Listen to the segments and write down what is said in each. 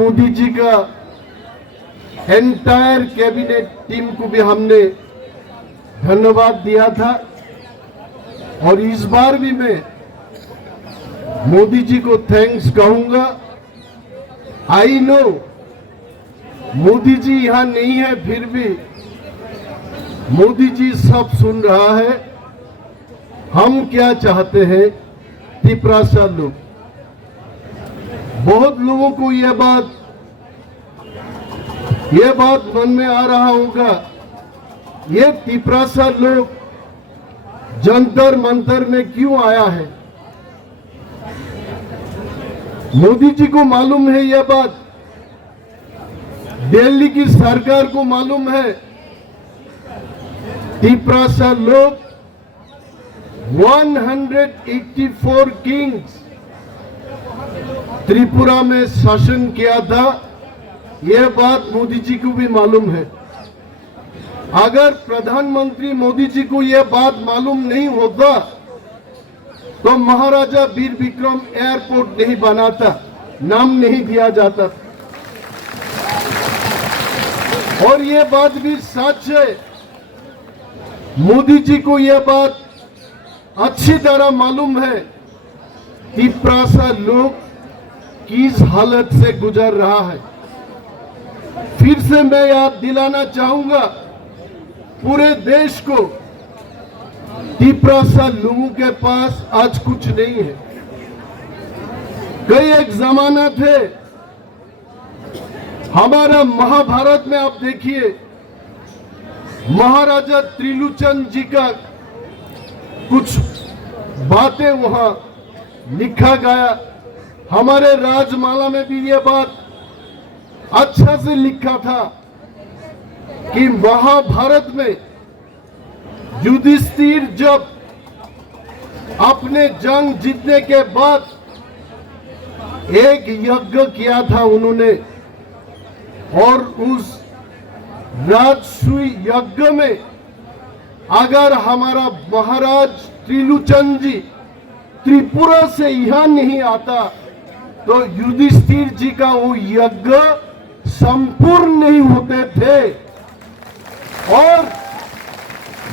मोदी जी का entire cabinet team को भी हमने धन्यवाद दिया था और इस बार भी मैं मोदी जी को थैंक्स कहूंगा। आई नो मोदी जी यहां नहीं है, फिर भी मोदी जी सब सुन रहा है। हम क्या चाहते हैं तिपरासा लोग, बहुत लोगों को यह बात मन में आ रहा होगा, ये तिपरासा लोग जंतर मंतर में क्यों आया है। मोदी जी को मालूम है यह बात, दिल्ली की सरकार को मालूम है। तिपरासा लोग 184 किंग्स त्रिपुरा में शासन किया था, यह बात मोदी जी को भी मालूम है। अगर प्रधानमंत्री मोदी जी को यह बात मालूम नहीं होता तो महाराजा वीर विक्रम एयरपोर्ट नहीं बनाता, नाम नहीं दिया जाता। और यह बात भी सच है, मोदी जी को यह बात अच्छी तरह मालूम है तिपरासा लोग किस हालत से गुजर रहा है। फिर से मैं याद दिलाना चाहूंगा पूरे देश को, तिपरासा लोगों के पास आज कुछ नहीं है। कई एक जमाना थे, हमारा महाभारत में आप देखिए महाराजा त्रिलोचन जी का कुछ बातें वहां लिखा गया। हमारे राजमाला में भी यह बात अच्छा से लिखा था कि महाभारत में युधिष्ठिर जब अपने जंग जीतने के बाद एक यज्ञ किया था उन्होंने, और उस राजसूय यज्ञ में अगर हमारा महाराज त्रिलोचन जी त्रिपुरा से यहां नहीं आता तो युधिष्ठिर जी का वो यज्ञ संपूर्ण नहीं होते थे। और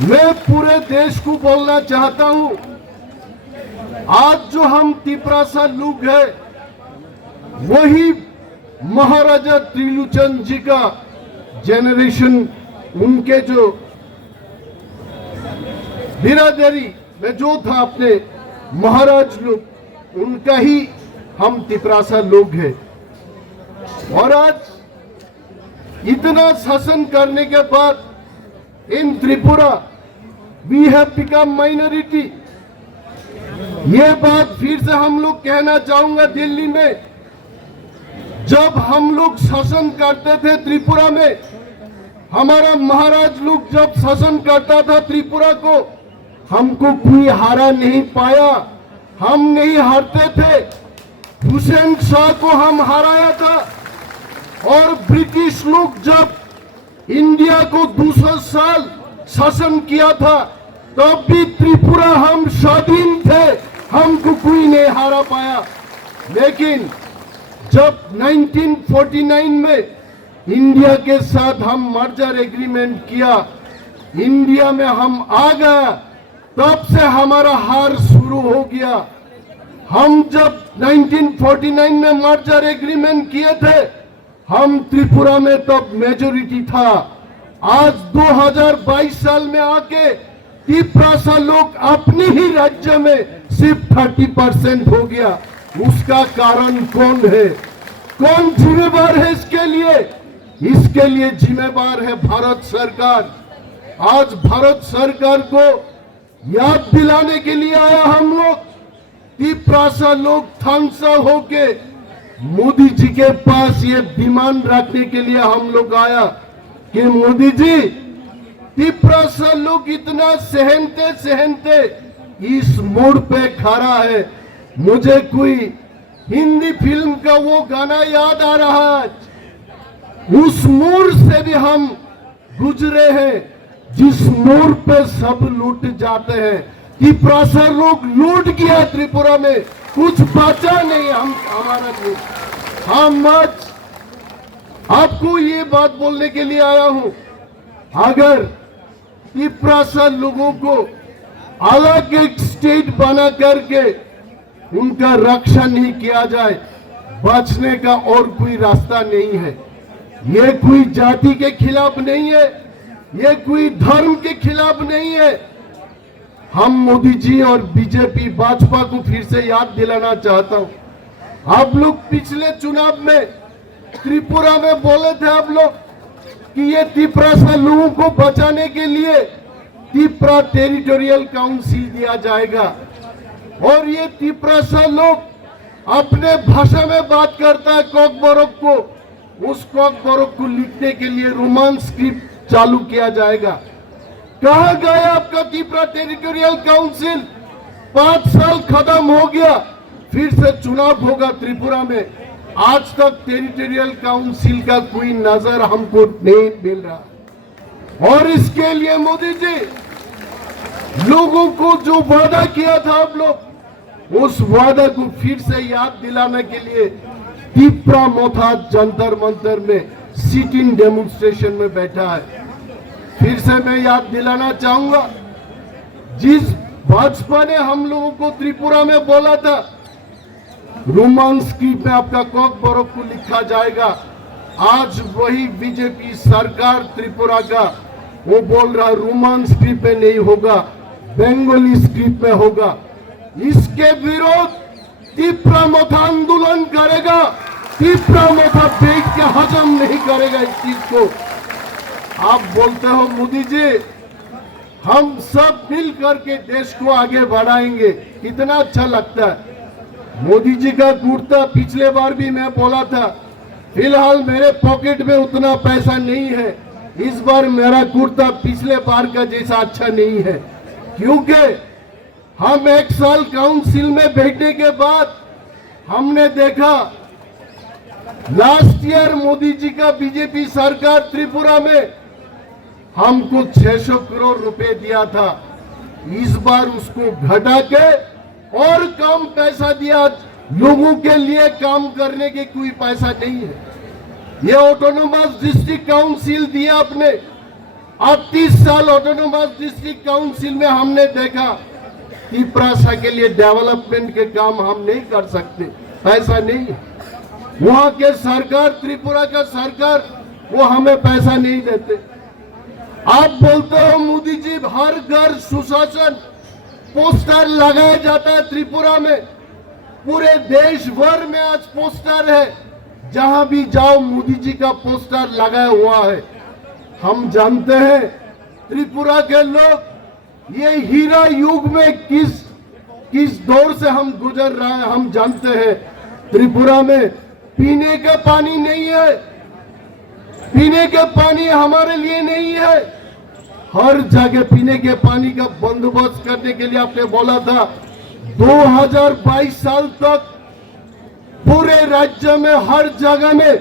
मैं पूरे देश को बोलना चाहता हूं, आज जो हम तिपरासा लोग हैं वही महाराजा त्रिलोचन जी का जेनरेशन, उनके जो बिरादरी में जो था अपने महाराज लोग, उनका ही हम तिपरासा लोग हैं। और आज इतना शासन करने के बाद in Tripura we have become minority. ये बात फिर से हम लोग कहना चाहूंगा, दिल्ली में जब हम लोग शासन करते थे त्रिपुरा में, हमारा महाराज लोग जब शासन करता था त्रिपुरा को, हमको कोई हारा नहीं पाया, हम नहीं हारते थे। हुसैन शाह को हम हराया था। और ब्रिटिश लोग जब इंडिया को 200 साल शासन किया था तब भी त्रिपुरा हम स्वाधीन थे, हमको कोई नहीं हारा पाया। लेकिन जब 1949 में इंडिया के साथ हम मर्जर एग्रीमेंट किया, इंडिया में हम आ गया, तब से हमारा हार शुरू हो गया। हम जब 1949 में मर्जर एग्रीमेंट किए थे, हम त्रिपुरा में तब मेजोरिटी था। आज 2022 साल में आके तिपरासा लोग अपने ही राज्य में सिर्फ 30% हो गया। उसका कारण कौन है, कौन जिम्मेवार है इसके लिए? इसके लिए जिम्मेवार है भारत सरकार। आज भारत सरकार को याद दिलाने के लिए आया हम लोग, तिपरासा लोग थानसा होके मोदी जी के पास ये डिमांड रखने के लिए हम लोग आया कि मोदी जी, तिपरासा लोग इतना सहनते सहनते इस मोड़ पे खड़ा है। मुझे कोई हिंदी फिल्म का वो गाना याद आ रहा है, उस मोड़ से भी हम गुजरे हैं जिस मोड़ पे सब लूट जाते हैं। तिपरासा लोग लूट गया त्रिपुरा में, कुछ बचा नहीं। हम हमारा हम आज आपको ये बात बोलने के लिए आया हूं, अगर तिप्रासा लोगों को अलग एक स्टेट बना करके उनका रक्षा नहीं किया जाए, बचने का और कोई रास्ता नहीं है। ये कोई जाति के खिलाफ नहीं है, ये कोई धर्म के खिलाफ नहीं है। हम मोदी जी और बीजेपी भाजपा को फिर से याद दिलाना चाहता हूं। आप लोग पिछले चुनाव में त्रिपुरा में बोले थे आप लोग कि ये तिप्रासा लोगों को बचाने के लिए तिप्रा टेरिटोरियल काउंसिल दिया जाएगा, और ये तिप्रासा लोग अपने भाषा में बात करता है कॉकबोरोक को, उस कॉकबोरोक को लिखने के लिए रोमान स्क्रिप्ट चालू किया जाएगा। कहां गया आपका तिप्रा टेरिटोरियल काउंसिल? 5 साल खत्म हो गया, फिर से चुनाव होगा त्रिपुरा में, आज तक टेरिटोरियल काउंसिल का कोई नजर हमको नहीं मिल रहा। और इसके लिए मोदी जी लोगों को जो वादा किया था आप लोग, उस वादा को फिर से याद दिलाने के लिए तिप्रा मोथा जंतर मंतर में सिट इन डेमोन्स्ट्रेशन में बैठा है। फिर से मैं याद दिलाना चाहूंगा, जिस भाजपा ने हम लोगों को त्रिपुरा में बोला था रोमान स्क्रिप्ट में आपका कॉकबोरोक को लिखा जाएगा, आज वही बीजेपी सरकार त्रिपुरा का वो बोल रहा रोमान स्क्रिप्ट में नहीं होगा, बंगाली स्क्रिप्ट में होगा। इसके विरोध तिप्रा मोथा आंदोलन करेगा। तिप्रा मोथा देख के हजम नहीं करेगा इस चीज को। आप बोलते हो मोदी जी हम सब मिल करके देश को आगे बढ़ाएंगे, कितना अच्छा लगता है। मोदी जी का कुर्ता पिछले बार भी मैं बोला था, फिलहाल मेरे पॉकेट में उतना पैसा नहीं है, इस बार मेरा कुर्ता पिछले बार का जैसा अच्छा नहीं है, क्योंकि हम 1 साल काउंसिल में बैठने के बाद हमने देखा लास्ट ईयर मोदी जी का बीजेपी सरकार त्रिपुरा में हमको 600 करोड़ रुपए दिया था, इस बार उसको घटा के और कम पैसा दिया। लोगों के लिए काम करने के कोई पैसा नहीं है। ये ऑटोनोमस डिस्ट्रिक्ट काउंसिल दिया आपने, अब 30 साल ऑटोनोमस डिस्ट्रिक्ट काउंसिल में हमने देखा तिप्रासा के लिए डेवलपमेंट के काम हम नहीं कर सकते, पैसा नहीं है। वहां के सरकार, त्रिपुरा का सरकार, वो हमें पैसा नहीं देते। आप बोलते हो मोदी जी हर घर सुशासन पोस्टर लगाया जाता है त्रिपुरा में, पूरे देश भर में आज पोस्टर है, जहां भी जाओ मोदी जी का पोस्टर लगाया हुआ है। हम जानते हैं त्रिपुरा के लोग ये हीरा युग में किस दौर से हम गुजर रहे हैं, हम जानते हैं। त्रिपुरा में पीने का पानी नहीं है, पीने के पानी हमारे लिए नहीं है। हर जगह पीने के पानी का बंदोबस्त करने के लिए आपने बोला था 2022 साल तक पूरे राज्य में हर जगह में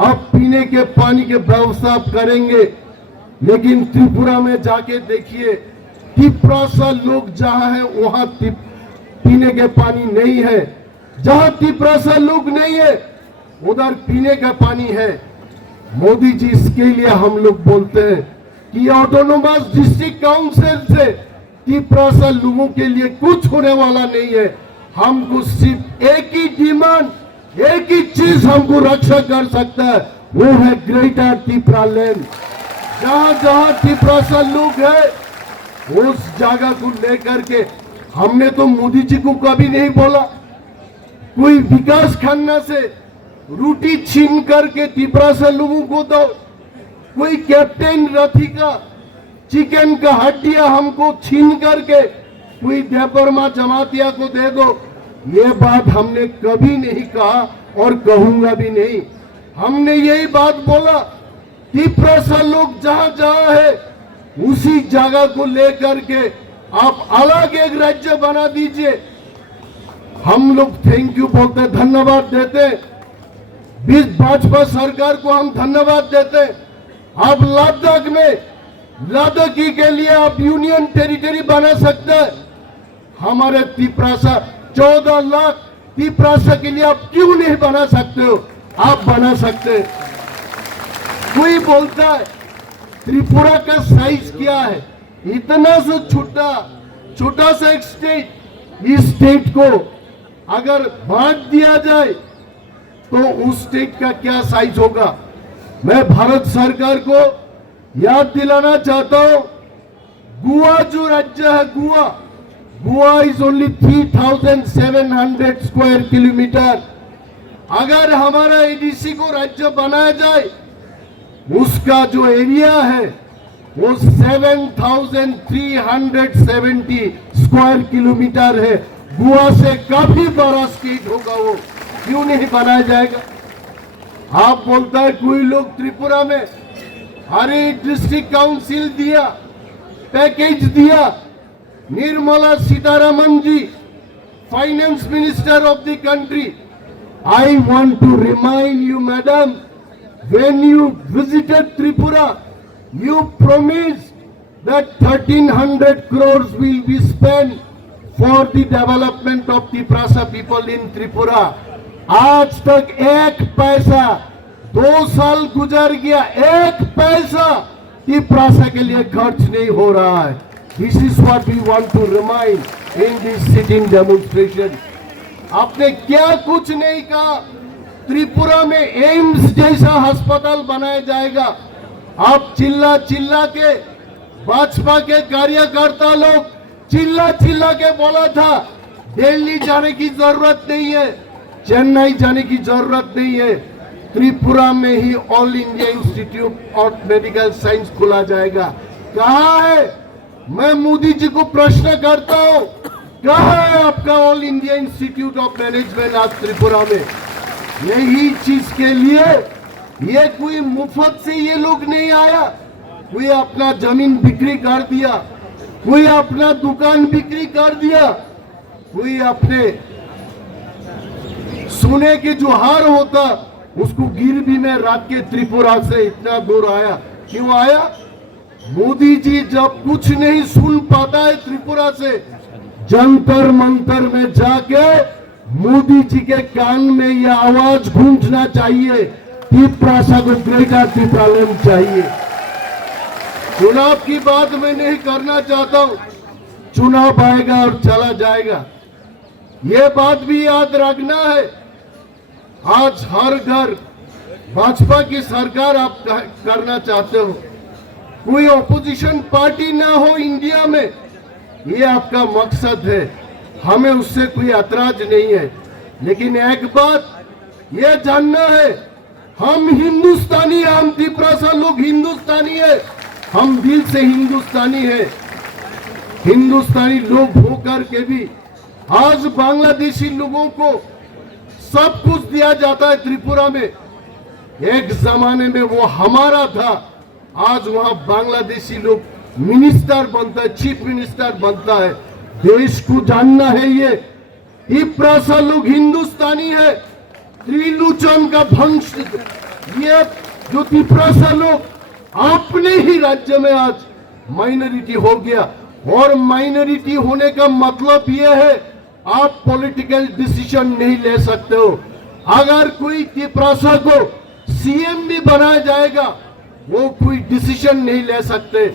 आप पीने के पानी के व्यवस्था करेंगे, लेकिन त्रिपुरा में जाके देखिए तिप्रासा लोग जहां है वहां पीने के पानी नहीं है। जहां तिप्रासा लोग नहीं है उधर पीने का पानी है। मोदी जी इसके लिए हम लोग बोलते हैं कि ऑटोनोमस डिस्ट्रिक्ट काउंसिल से तिप्रासा लोगों के लिए कुछ होने वाला नहीं है। हमको सिर्फ एक ही डिमांड, एक ही चीज हमको रक्षा कर सकता है, वो है ग्रेटर तिप्रा लैंड। जहां जहां तिप्रासा लोग है उस जगह को लेकर के हमने तो मोदी जी को कभी नहीं बोला कोई विकास खन्ना से रोटी छीन करके तिप्रासा लोगों को दो, कोई कैप्टन रथी का चिकन का हड्डियां हमको छीन करके कोई देवबर्मा जमातिया को दे दो। ये बात हमने कभी नहीं कहा और कहूंगा भी नहीं। हमने यही बात बोला तिप्रासा लोग जहां जहां है उसी जगह को लेकर के आप अलग एक राज्य बना दीजिए। हम लोग थैंक यू बोलते, धन्यवाद देते, भाजपा सरकार को हम धन्यवाद देते। आप लद्दाख में लद्दाखी के लिए आप यूनियन टेरिटरी बना सकते हैं। हमारे तिप्रासा 14 लाख तिप्रासा के लिए आप क्यों नहीं बना सकते हो? आप बना सकते हैं। कोई बोलता है त्रिपुरा का साइज क्या है, इतना सा छोटा सा एक स्टेट, इस स्टेट को अगर बांट दिया जाए तो उस स्टेट का क्या साइज होगा। मैं भारत सरकार को याद दिलाना चाहता हूं, गोवा जो राज्य है, Goa is only 3700 square kilometre. अगर हमारा एडीसी को राज्य बनाया जाए, उसका जो एरिया है वो 7370 स्क्वायर किलोमीटर है। गोवा से काफी बड़ा स्टेट होगा वो, क्यों नहीं बनाया जाएगा। आप बोलता है कोई लोग त्रिपुरा में, अरे डिस्ट्रिक्ट काउंसिल दिया, पैकेज दिया, Nirmala Sitharaman ji finance minister of the country, I want to remind you, madam, when you visited Tripura, you promised that 1300 crores will be spent for the development of the Tiprasa people in Tripura. आज तक एक पैसा, 2 साल गुजर गया, एक पैसा Tiprasa के लिए खर्च नहीं हो रहा है। This is what we want to remind in this sitting demonstration. आपने क्या कुछ नहीं कहा। त्रिपुरा में एम्स जैसा अस्पताल बनाया जाएगा। आप चिल्ला के भाजपा के कार्यकर्ता लोग चिल्ला के बोला था दिल्ली जाने की जरूरत नहीं है, चेन्नई जाने की जरूरत नहीं है, त्रिपुरा में ही All India Institute of Medical Science खोला जाएगा। कहाँ है? मैं मोदी जी को प्रश्न करता हूँ, कहाँ है आपका all India Institute of management आज त्रिपुरा में? यही चीज के लिए ये कोई मुफ्त से ये लोग नहीं आया। कोई अपना जमीन बिक्री कर दिया, कोई अपना दुकान बिक्री कर दिया, कोई अपने सोने के जो हार होता उसको गिरवी में रख के त्रिपुरा से इतना दूर आया। क्यों आया? मोदी जी जब कुछ नहीं सुन पाता है त्रिपुरा से, जंतर मंतर में जाके मोदी जी के कान में यह आवाज गूंजना चाहिए, त्रिपुरा को ग्रेटर त्रिपुरालैंड चाहिए। चुनाव की बात मैं नहीं करना चाहता हूं, चुनाव आएगा और चला जाएगा, ये बात भी याद रखना है। आज हर घर भाजपा की सरकार आप करना चाहते हो, कोई ऑपोजिशन पार्टी ना हो इंडिया में, ये आपका मकसद है, हमें उससे कोई ऐतराज नहीं है। लेकिन एक बात ये जानना है, हम हिंदुस्तानी, हम त्रिपुरा लोग हिंदुस्तानी है, हम दिल से हिंदुस्तानी है। हिंदुस्तानी लोग होकर के भी आज बांग्लादेशी लोगों को सब कुछ दिया जाता है त्रिपुरा में। एक जमाने में वो हमारा था, आज वहां बांग्लादेशी लोग मिनिस्टर बनता है, चीफ मिनिस्टर बनता है। देश को जानना है ये त्रिपुरा लोग हिंदुस्तानी है, त्रिलोचन का वंश। ये जो त्रिपुरा लोग अपने ही राज्य में आज माइनॉरिटी हो गया, और माइनॉरिटी होने का मतलब ये है आप पॉलिटिकल डिसीजन नहीं ले सकते हो। अगर कोई त्रिपुरा को सीएम भी बनाया जाएगा, वो कोई डिसीजन नहीं ले सकते,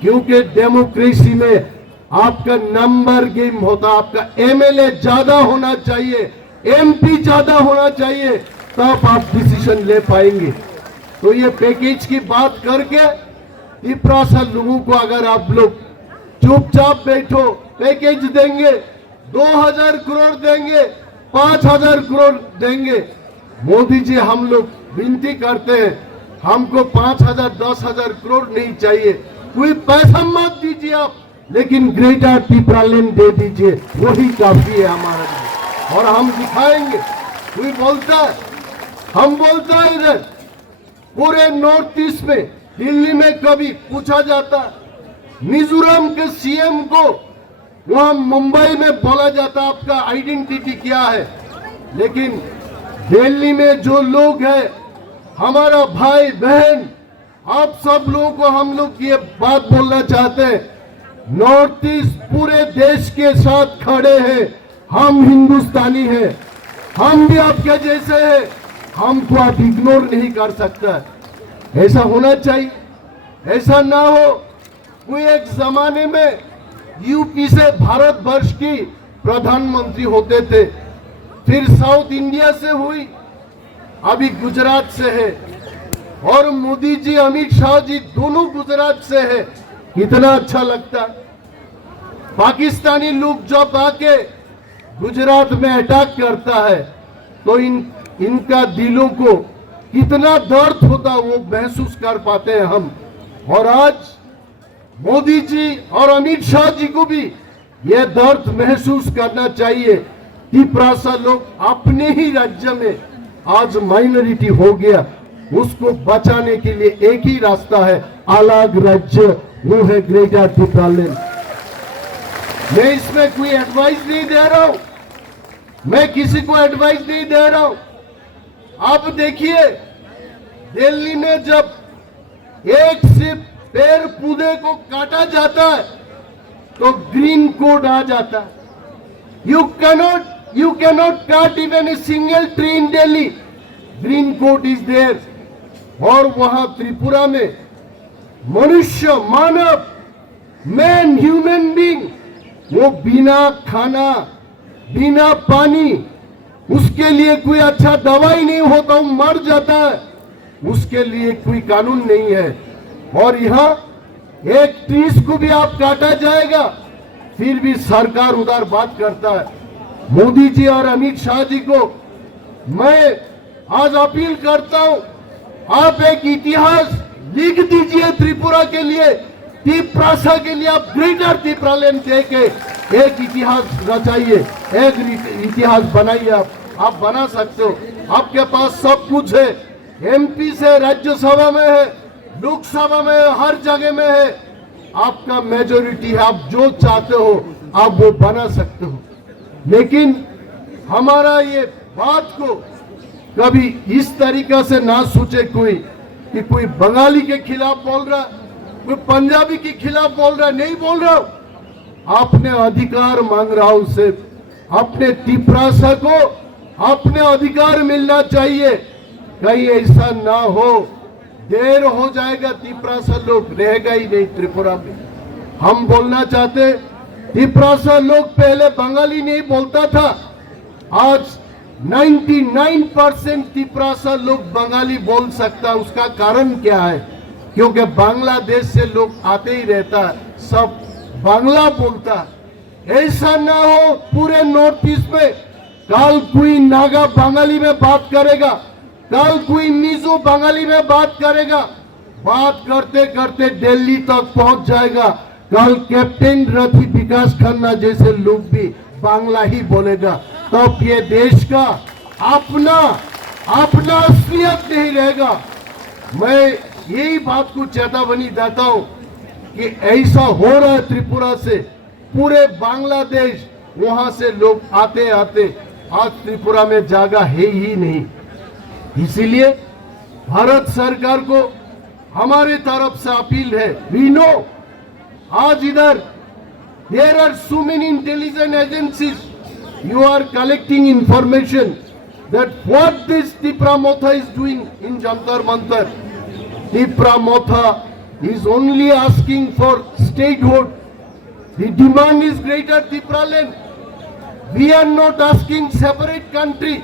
क्योंकि डेमोक्रेसी में आपका नंबर गेम होता, आपका एमएलए ज्यादा होना चाहिए, एमपी ज्यादा होना चाहिए, तब आप डिसीजन ले पाएंगे। तो ये पैकेज की बात करके त्रिपुरा लोगों को अगर आप लोग चुपचाप बैठो, पैकेज देंगे, 2000 करोड़ देंगे, 5000 करोड़ देंगे। मोदी जी हम लोग विनती करते हैं, हमको 5000 10,000 करोड़ नहीं चाहिए, कोई पैसा मत दीजिए आप, लेकिन ग्रेटर त्रिपुरालैंड दे दीजिए, वही काफी है हमारे लिए, और हम दिखाएंगे। कोई बोलता है, हम बोलता है इधर पूरे नॉर्थ ईस्ट में, दिल्ली में कभी पूछा जाता, मिजोरम के सीएम को वहां मुंबई में बोला जाता आपका आइडेंटिटी क्या है, लेकिन दिल्ली में जो लोग हैं, हमारा भाई बहन, आप सब लोगों को हम लोग ये बात बोलना चाहते हैं, नॉर्थ ईस्ट पूरे देश के साथ खड़े हैं, हम हिंदुस्तानी हैं, हम भी आपके जैसे हैं, हमको आप इग्नोर नहीं कर सकता। ऐसा होना चाहिए। ऐसा ना हो कोई एक जमाने में यूपी से भारत वर्ष की प्रधानमंत्री होते थे, फिर साउथ इंडिया से हुई, अभी गुजरात से है, और मोदी जी अमित शाह जी दोनों गुजरात से है। कितना अच्छा लगता है। पाकिस्तानी लोग जब आके गुजरात में अटैक करता है तो इनका दिलों को कितना दर्द होता है वो महसूस कर पाते हैं हम। और आज मोदी जी और अमित शाह जी को भी यह दर्द महसूस करना चाहिए। तिपरासा लोग अपने ही राज्य में आज माइनॉरिटी हो गया, उसको बचाने के लिए एक ही रास्ता है, अलग राज्य, वो है ग्रेटर तिपरालैंड। मैं इसमें कोई एडवाइस नहीं दे रहा हूं, मैं किसी को एडवाइस नहीं दे रहा हूं। आप देखिए दिल्ली में जब एक सिर्फ पेड़ पौधे को काटा जाता है तो ग्रीन कोड आ जाता है। You cannot cut even a single tree in Delhi, green code is there. और वहां त्रिपुरा में मनुष्य, मानव, मैन, ह्यूमन बीइंग, वो बिना खाना, बिना पानी, उसके लिए कोई अच्छा दवाई नहीं होता, वो मर जाता है, उसके लिए कोई कानून नहीं है। और यहाँ एक ट्रीज को भी आप काटा जाएगा, फिर भी सरकार उधर बात करता है। मोदी जी और अमित शाह जी को मैं आज अपील करता हूं, आप एक इतिहास लिख दीजिए त्रिपुरा के लिए, तिपरासा के लिए। आप ग्रेटर तिपरालैंड दे के एक इतिहास रचाइए, एक इतिहास बनाइए। आप बना सकते हो, आपके पास सब कुछ है, एमपी से राज्यसभा में है, लोकसभा में है, हर जगह में है, आपका मेजोरिटी है, आप जो चाहते हो आप वो बना सकते हो। लेकिन हमारा ये बात को कभी इस तरीका से ना सोचे कोई कि कोई बंगाली के खिलाफ बोल रहा, कोई पंजाबी के खिलाफ बोल रहा, नहीं बोल रहा हूं। अपने अधिकार मांग रहा हूं, सिर्फ अपने तिपरासा को अपने अधिकार मिलना चाहिए। कहीं ऐसा ना हो, देर हो जाएगा, तिपरासा लोग रहेगा ही नहीं त्रिपुरा में। हम बोलना चाहते, तिपरासा लोग पहले बंगाली नहीं बोलता था, आज 99% तिपरासा लोग बंगाली बोल सकता है। उसका कारण क्या है? क्योंकि बांग्लादेश से लोग आते ही रहता है, सब बांग्ला बोलता है। ऐसा ना हो पूरे नॉर्थ ईस्ट में कल कोई नागा बंगाली में बात करेगा, कल कोई मिजो बंगाली में बात करेगा, बात करते करते दिल्ली तक पहुंच जाएगा। कल कैप्टन रथी विकास खन्ना जैसे लोग भी बांग्ला ही बोलेगा, तब ये देश का अपना असलियत नहीं रहेगा। मैं यही बात को चेतावनी देता हूं कि ऐसा हो रहा है त्रिपुरा से, पूरे बांग्लादेश, वहां से लोग आते आते आज त्रिपुरा में जगह है ही नहीं। इसीलिए भारत सरकार को हमारे तरफ से अपील है, वी नो आज इधर there are so many intelligence agencies, you are collecting information that what this Tipra Motha is doing in Jantar Mantar. Tipra Motha is only asking for statehood. The demand is greater Tipraland. We are not asking separate country,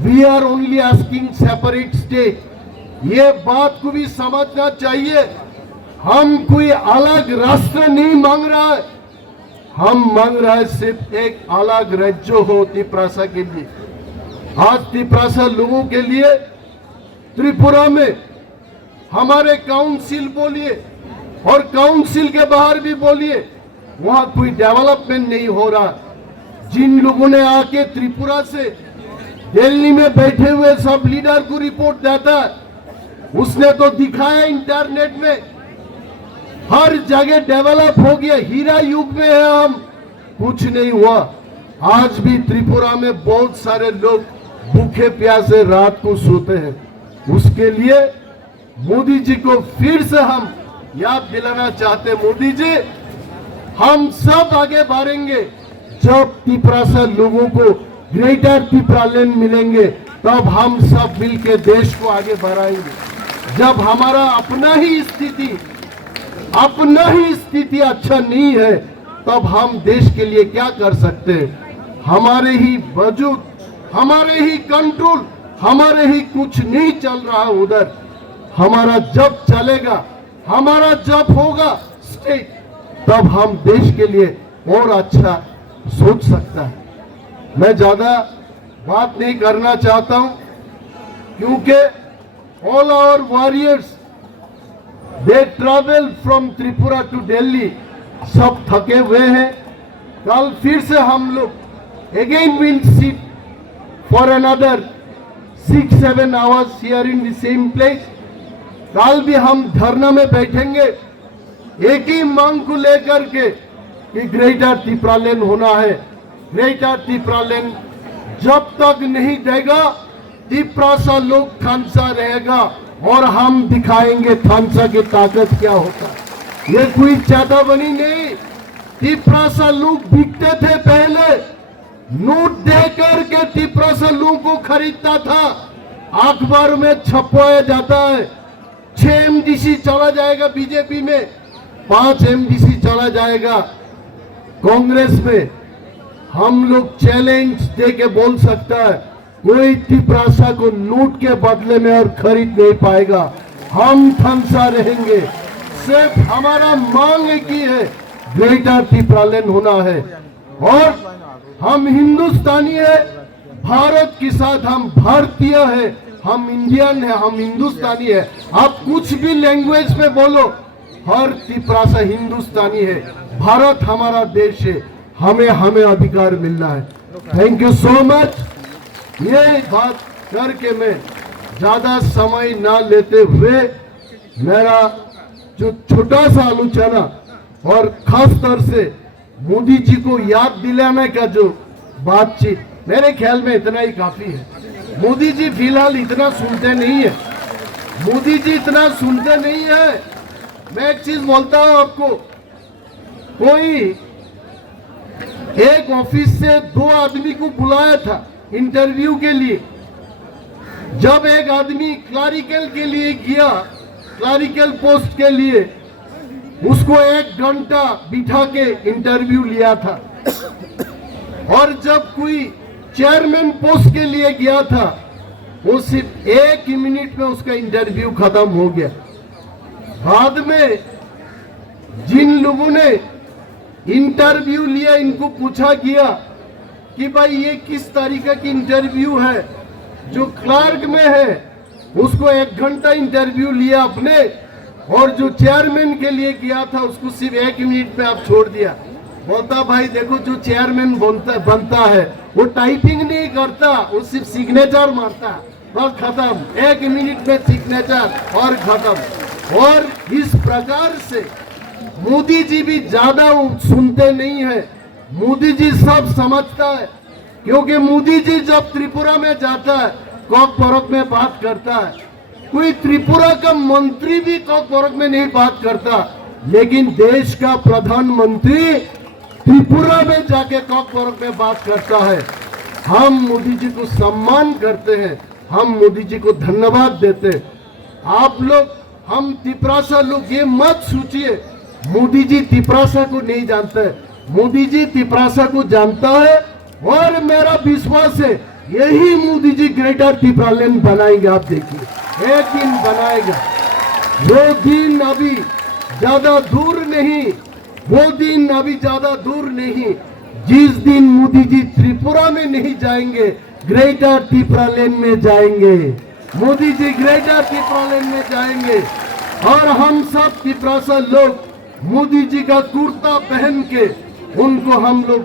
we are only asking separate state. ये बात को भी समझना चाहिए। हम कोई अलग राष्ट्र नहीं मांग रहा है, हम मांग रहे हैं सिर्फ एक अलग राज्य हो तिपरासा के लिए। आज तिपरासा लोगों के लिए त्रिपुरा में हमारे काउंसिल बोलिए और काउंसिल के बाहर भी बोलिए, वहां कोई डेवलपमेंट नहीं हो रहा। जिन लोगों ने आके त्रिपुरा से दिल्ली में बैठे हुए सब लीडर को रिपोर्ट देता है, उसने तो दिखाया इंटरनेट में, हर जगह डेवलप हो गया, हीरा युग में है हम, कुछ नहीं हुआ। आज भी त्रिपुरा में बहुत सारे लोग भूखे प्यासे रात को सोते हैं। उसके लिए मोदी जी को फिर से हम याद दिलाना चाहते हैं, मोदी जी हम सब आगे बढ़ेंगे जब तिपरासा लोगों को ग्रेटर तिपरालैंड मिलेंगे, तब हम सब मिलकर देश को आगे बढ़ाएंगे। जब हमारा अपना ही स्थिति अच्छा नहीं है, तब हम देश के लिए क्या कर सकते हैं? हमारे ही वजूद, हमारे ही कंट्रोल, हमारे ही कुछ नहीं चल रहा उधर। हमारा जब चलेगा, हमारा जब होगा स्टेट, तब हम देश के लिए और अच्छा सोच सकता है। मैं ज्यादा बात नहीं करना चाहता हूं, क्योंकि all our warriors they travel from Tripura to Delhi, सब थके हुए हैं। कल फिर से हम लोग again will sit for another 6-7 hours here in the same place. कल भी हम धरना में बैठेंगे एक ही मांग को लेकर के कि ग्रेटर तिप्रालैंड होना है। ग्रेटर तिप्रालैंड जब तक नहीं देगा, तिप्रासा लोग थानसा रहेगा और हम दिखाएंगे थानसा की ताकत क्या होता है। ये कोई चेतावनी नहीं। तिप्रासा लोग बिकते थे पहले, नोट देकर के तिप्रासा लोगों को खरीदता था, अखबार में छपवाया जाता है। 6 MDC चला जाएगा बीजेपी में, 5 MDC चला जाएगा कांग्रेस में। हम लोग चैलेंज दे के बोल सकता है, कोई तिप्रासा को नोट के बदले में और खरीद नहीं पाएगा। हम थानसा रहेंगे। सिर्फ हमारा मांग एक ही है, ग्रेटर तिप्रालैंड होना है। और हम हिंदुस्तानी है, भारत के साथ हम भारतीय है, हम इंडियन है, हम हिंदुस्तानी है। आप कुछ भी लैंग्वेज में बोलो, हर तिप्रासा हिंदुस्तानी है। भारत हमारा देश है, हमें अधिकार मिलना है। Thank you so much. ये बात करके मैं ज्यादा समय ना लेते हुए मेरा जो छोटा सा आलोचना और खास तौर से मोदी जी को याद दिलाने का जो बातचीत, मेरे ख्याल में इतना ही काफी है। मोदी जी फिलहाल इतना सुनते नहीं है, मोदी जी इतना सुनते नहीं है। मैं एक चीज बोलता हूं आपको, कोई एक ऑफिस से 2 आदमी को बुलाया था इंटरव्यू के लिए। जब एक आदमी क्लरिकल के लिए गया, क्लरिकल पोस्ट के लिए, उसको 1 घंटा बिठा के इंटरव्यू लिया था। और जब कोई चेयरमैन पोस्ट के लिए गया था, वो सिर्फ 1 मिनट में उसका इंटरव्यू खत्म हो गया। बाद में जिन लोगों ने इंटरव्यू लिया, इनको पूछा गया कि भाई ये किस तरीके की इंटरव्यू है। जो क्लर्क में है उसको 1 घंटा इंटरव्यू लिया आपने, और जो चेयरमैन के लिए किया था उसको सिर्फ 1 मिनट में आप छोड़ दिया। बोलता भाई देखो, जो चेयरमैन बनता है वो टाइपिंग नहीं करता, वो सिर्फ सिग्नेचर मारता, बस खत्म। 1 मिनट में सिग्नेचर और खत्म। और इस प्रकार से मोदी जी भी ज्यादा सुनते नहीं है। मोदी जी सब समझता है, क्योंकि मोदी जी जब त्रिपुरा में जाता है, कॉकबोरोक में बात करता है। कोई त्रिपुरा का मंत्री भी कॉकबोरोक में नहीं बात करता, लेकिन देश का प्रधानमंत्री त्रिपुरा में जाके कॉकबोरोक में बात करता है। हम मोदी जी को सम्मान करते हैं, हम मोदी जी को धन्यवाद देते हैं। आप लोग, हम तिप्रासा लोग ये मत सोचिए मोदी जी तिप्रासा को नहीं जानते। मोदी जी तिप्रासा को जानता है, और मेरा विश्वास है यही मोदी जी ग्रेटर तिप्रालैंड बनाएंगे। आप देखिए, एक दिन बनाएगा। वो दिन अभी ज्यादा दूर नहीं, वो दिन अभी ज्यादा दूर नहीं, जिस दिन मोदी जी त्रिपुरा में नहीं जाएंगे, ग्रेटर तिप्रालैंड में जाएंगे। मोदी जी ग्रेटर तिप्रालैंड में जाएंगे, और हम सब तिप्रासा लोग मोदी जी का कुर्ता पहन के उनको हम लोग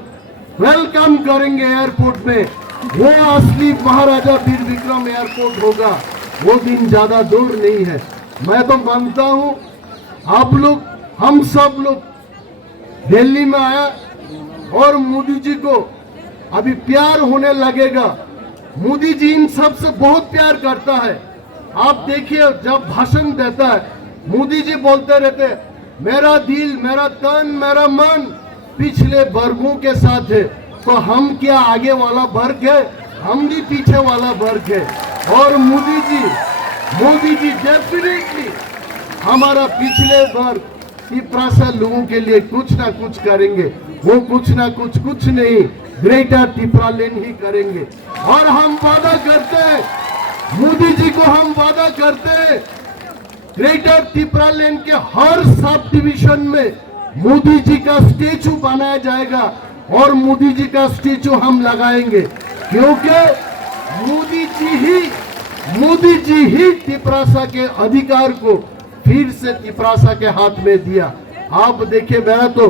वेलकम करेंगे एयरपोर्ट में। वो असली महाराजा वीर विक्रम एयरपोर्ट होगा। वो दिन ज्यादा दूर नहीं है। मैं तो मानता हूं आप लोग, हम सब लोग दिल्ली में आया और मोदी जी को अभी प्यार होने लगेगा। मोदी जी इन सब से बहुत प्यार करता है। आप देखिए, जब भाषण देता है मोदी जी बोलते रहते, मेरा दिल, मेरा तन, मेरा मन पिछले वर्गों के साथ है। तो हम क्या आगे वाला वर्ग है? हम भी पीछे वाला वर्ग है। और मोदी जी मोदी जी डेफिनेटली हमारा पिछले बार तिपरासा लोगों के लिए कुछ ना कुछ करेंगे। वो कुछ ना कुछ नहीं, ग्रेटर तिपरालेन ही करेंगे। और हम वादा करते हैं, मोदी जी को हम वादा करते हैं, ग्रेटर तिपरालेन के हर सब डिवीजन में मोदी जी का स्टेचू बनाया जाएगा और मोदी जी का स्टेचू हम लगाएंगे, क्योंकि मोदी जी ही तिपरासा के अधिकार को फिर से तिपरासा के हाथ में दिया। आप देखिए, मेरा तो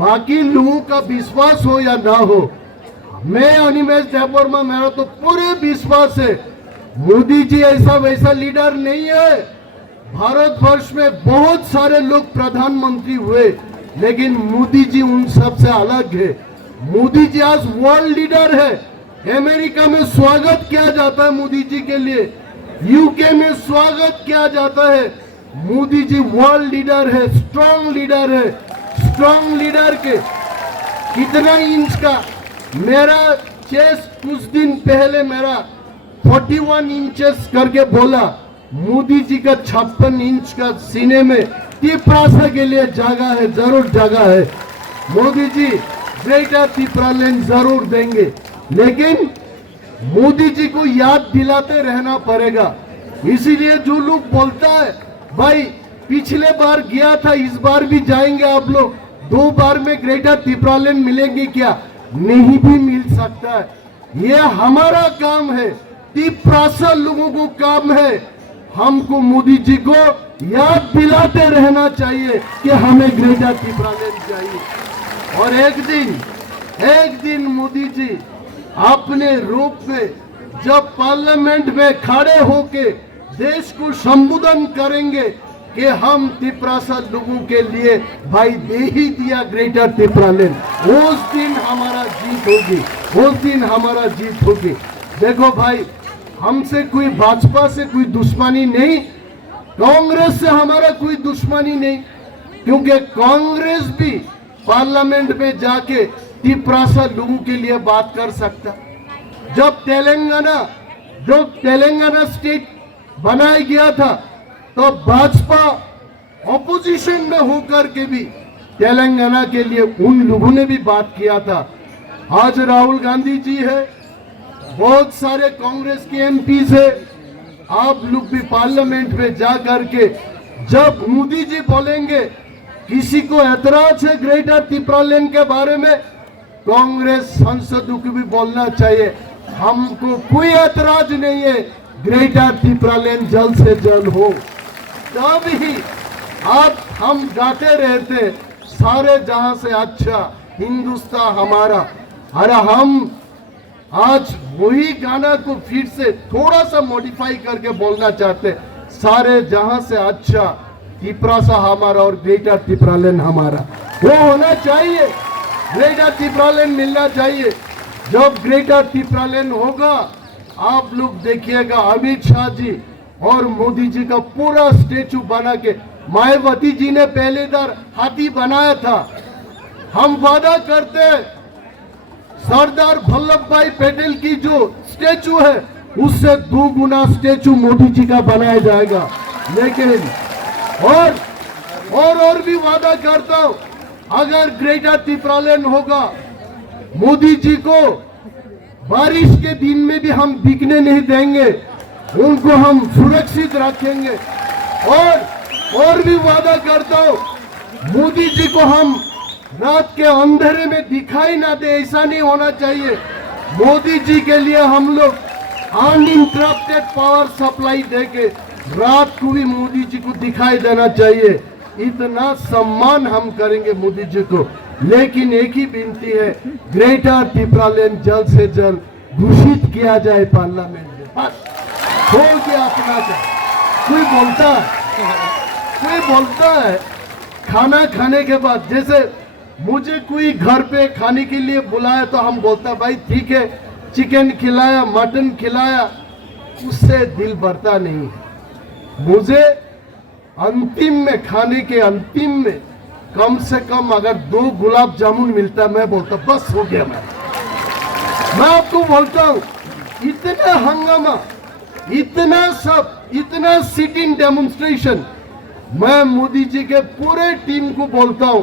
बाकी लोगों का विश्वास हो या ना हो, मैं अनिमेष देववर्मा, मेरा तो पूरे विश्वास है मोदी जी ऐसा वैसा लीडर नहीं है। भारतवर्ष में बहुत सारे लोग प्रधानमंत्री हुए, लेकिन मोदी जी उन सब से अलग है। मोदी जी आज वर्ल्ड लीडर है। अमेरिका में स्वागत किया जाता है मोदी जी के लिए, यूके में स्वागत किया जाता है। मोदी जी वर्ल्ड लीडर है, स्ट्रॉन्ग लीडर है। स्ट्रॉन्ग लीडर के कितना इंच का मेरा चेस्ट कुछ दिन पहले मेरा 41 इंचेस करके बोला, मोदी जी का 56 इंच का सीने में तिपरासा के लिए जगह है, जरूर जगह है। मोदी जी ग्रेटर तिपरालेन जरूर देंगे, लेकिन मोदी जी को याद दिलाते रहना पड़ेगा। इसीलिए जो लोग बोलता है भाई पिछले बार गया था, इस बार भी जाएंगे आप लोग, 2 बार में ग्रेटर तिपरालेन मिलेंगे क्या? नहीं भी मिल सकता है। ये हमारा काम है, तिपरासा लोगों को काम है। हमको मोदी जी को याद दिलाते रहना चाहिए कि हमें ग्रेटर तिपरालेन चाहिए। और एक दिन मोदी जी अपने रूप में जब पार्लियामेंट में खड़े होके देश को संबोधन करेंगे कि हम तिपरासा लोगों के लिए भाई दे ही दिया ग्रेटर तिपरालेन, उस दिन हमारा जीत होगी, उस दिन हमारा जीत होगी। देखो भाई, हमसे कोई भाजपा से कोई दुश्मनी नहीं, कांग्रेस से हमारा कोई दुश्मनी नहीं, क्योंकि कांग्रेस भी पार्लियामेंट में जाके तिपरासा लोगों के लिए बात कर सकता। जब तेलंगाना स्टेट बनाया गया था तो भाजपा ऑपोजिशन में होकर के भी तेलंगाना के लिए उन लोगों ने भी बात किया था। आज राहुल गांधी जी है, बहुत सारे कांग्रेस के एमपीज है, आप लोग भी पार्लियामेंट में जा करके जब मोदी जी बोलेंगे किसी को ऐतराज है ग्रेटर तिपरालेन के बारे में, कांग्रेस सांसदों को भी बोलना चाहिए हमको कोई ऐतराज नहीं है, ग्रेटर तिपरालेन जल्द से जल्द हो। तब ही आप हम गाते रहते सारे जहां से अच्छा हिंदुस्तान हमारा। अरे हम आज वही गाना को फिर से थोड़ा सा मॉडिफाई करके बोलना चाहते, सारे जहां से अच्छा तिपरासा हमारा और ग्रेटर तिपरालेन हमारा। वो होना चाहिए, ग्रेटर तिपरालेन मिलना चाहिए। जब ग्रेटर तिपरालेन होगा, आप लोग देखिएगा अमित शाह जी और मोदी जी का पूरा स्टेचू बना के, मायावती जी ने पहले बार हाथी बनाया था। हम वादा करते हैं सरदार वल्लभ भाई पटेल की जो स्टेचू है उससे 2 गुना स्टेचू मोदी जी का बनाया जाएगा। लेकिन और भी वादा करता हूं, अगर ग्रेटर तिपरालेन होगा, मोदी जी को बारिश के दिन में भी हम दिखने नहीं देंगे, उनको हम सुरक्षित रखेंगे। और भी वादा करता हूं, मोदी जी को हम रात के अंधेरे में दिखाई ना दे, ऐसा नहीं होना चाहिए। मोदी जी के लिए हम लोग अनइंटरप्टेड पावर सप्लाई देके रात को भी मोदी जी को दिखाई देना चाहिए। इतना सम्मान हम करेंगे मोदी जी को। लेकिन एक ही विनती है, ग्रेटर तिपरालेन जल्द से जल्द घोषित किया जाए पार्लियामेंट में, बस हो गया अपना का। कोई बोलता है खाना खाने के बाद, जैसे मुझे कोई घर पे खाने के लिए बुलाया तो हम बोलता भाई ठीक है, चिकन खिलाया, मटन खिलाया, उससे दिल भरता नहीं। मुझे अंतिम में, खाने के अंतिम में कम से कम अगर 2 गुलाब जामुन मिलता, मैं बोलता बस हो गया। मैं आपको बोलता हूं, इतना हंगामा, इतना सिट इन डेमोन्स्ट्रेशन। मैं मोदी जी के पूरे टीम को बोलता हूं,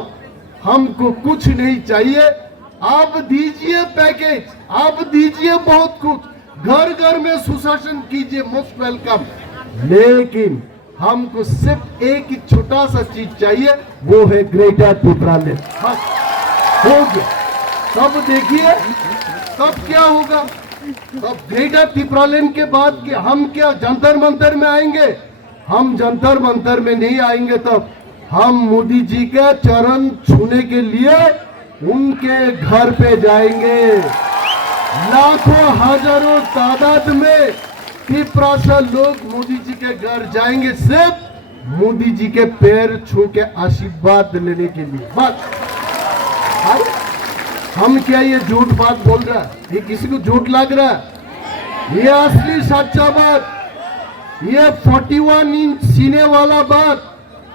हमको कुछ नहीं चाहिए, आप दीजिए पैकेज, आप दीजिए बहुत कुछ, घर घर में सुशासन कीजिए, मोस्ट वेलकम, लेकिन हमको सिर्फ एक ही छोटा सा चीज चाहिए, वो है ग्रेटर त्रिपुरालैंड। बस हो गया। तब देखिए तब क्या होगा। तब ग्रेटर त्रिपुरालैंड के बाद कि हम क्या जंतर मंतर में आएंगे? हम जंतर मंतर में नहीं आएंगे। तब हम मोदी जी के चरण छूने के लिए उनके घर पे जाएंगे। लाखों हजारों तादाद में त्रिपुरा से लोग मोदी जी के घर जाएंगे, सिर्फ मोदी जी के पैर छू के आशीर्वाद लेने के लिए। बस हम क्या ये झूठ बात बोल रहा है? ये किसी को झूठ लग रहा है? ये असली सच्चा बात, ये 41 इंच सीने वाला बात,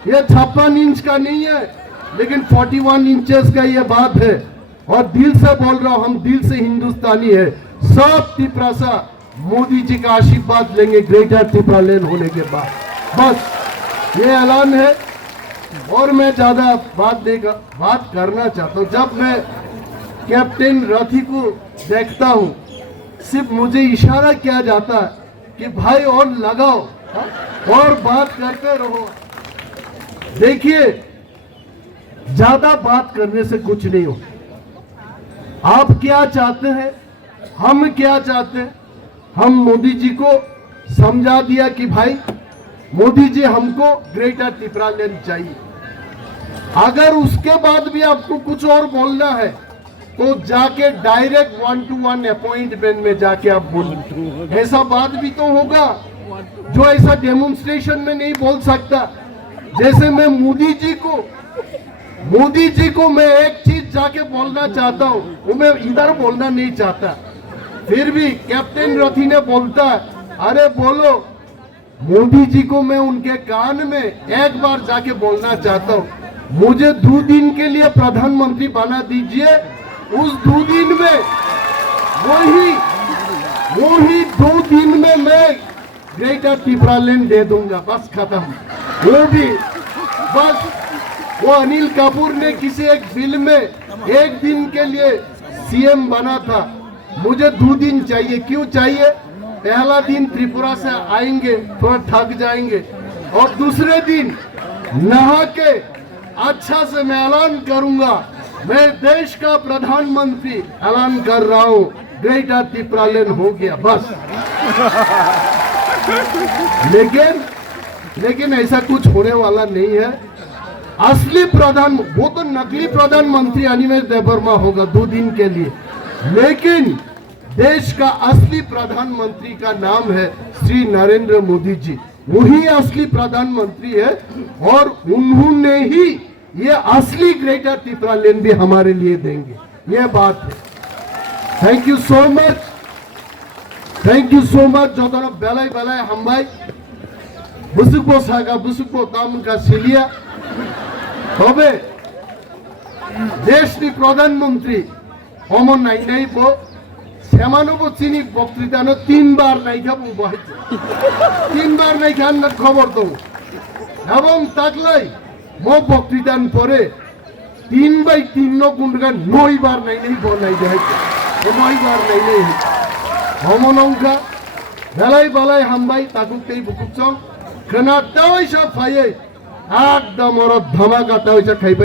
ये 56 इंच का नहीं है, लेकिन 41 इंचेस का ये बात है। और दिल से बोल रहा हूं, हम दिल से हिंदुस्तानी है। सब त्रिपुरा मोदी जी का आशीर्वाद लेंगे ग्रेटर त्रिपुरालैंड होने के बाद। बस ये ऐलान है। और मैं ज्यादा बात करना चाहता हूं। जब मैं कैप्टन रथी को देखता हूं, सिर्फ मुझे इशारा किया जाता है कि भाई और लगाओ, और बात करते रहो। देखिए, ज्यादा बात करने से कुछ नहीं हो। आप क्या चाहते हैं, हम क्या चाहते हैं? हम मोदी जी को समझा दिया कि भाई मोदी जी हमको ग्रेटर त्रिपुरालैंड चाहिए। अगर उसके बाद भी आपको कुछ और बोलना है तो जाके डायरेक्ट 1-to-1 अपॉइंटमेंट में जाके आप बोलो। ऐसा बात भी तो होगा जो ऐसा डेमोन्स्ट्रेशन में नहीं बोल सकता। जैसे मैं मोदी जी को मैं एक चीज जाके बोलना चाहता हूँ, वो मैं इधर बोलना नहीं चाहता, फिर भी कैप्टन रथी ने बोलता है, अरे बोलो। मोदी जी को मैं उनके कान में एक बार जाके बोलना चाहता हूँ, मुझे 2 दिन के लिए प्रधानमंत्री बना दीजिए। उस 2 दिन में वही 2 दिन में मैं ग्रेटर त्रिपुरालैंड दे दूंगा। बस खत्म। वो भी बस वो अनिल कपूर ने किसी एक फिल्म में 1 दिन के लिए सीएम बना था। मुझे 2 दिन चाहिए। क्यों चाहिए? पहला दिन त्रिपुरा से आएंगे, थोड़ा थक जाएंगे, और दूसरे दिन नहा के अच्छा से मैं ऐलान करूंगा, मैं देश का प्रधानमंत्री ऐलान कर रहा हूं, ग्रेटर त्रिपुरालैंड हो गया। बस लेकिन ऐसा कुछ होने वाला नहीं है। असली वो तो नकली प्रधानमंत्री अनिमेष देववर्मा होगा 2 दिन के लिए, लेकिन देश का असली प्रधानमंत्री का नाम है श्री नरेंद्र मोदी जी। वही असली प्रधानमंत्री है, और उन्होंने ही ये असली ग्रेटर त्रिपुरालैंड भी हमारे लिए देंगे। ये बात है। Thank you so much. जो बेलाय बेलाय हम भाई बुसुको सागा बुसुको तामुन का सिलिया तबे देश की प्रधानमंत्री अमन नाई को सेमानबो चिनी बक्तृता 3 बार नाइखा बुंबाय 3 बार नाइखा खबर दो এবং তাকলাই মো বক্তৃতান পরে 3/3 গুণগা 9 বার নাই বনাই যায় 9 বার নাই হমনংকা বেলাই বেলাই হামবাই তাকুকই বুকুচং খনা তাওইসা ফায়ে একদম ওর ধমাকা তাওইসা খাইবে।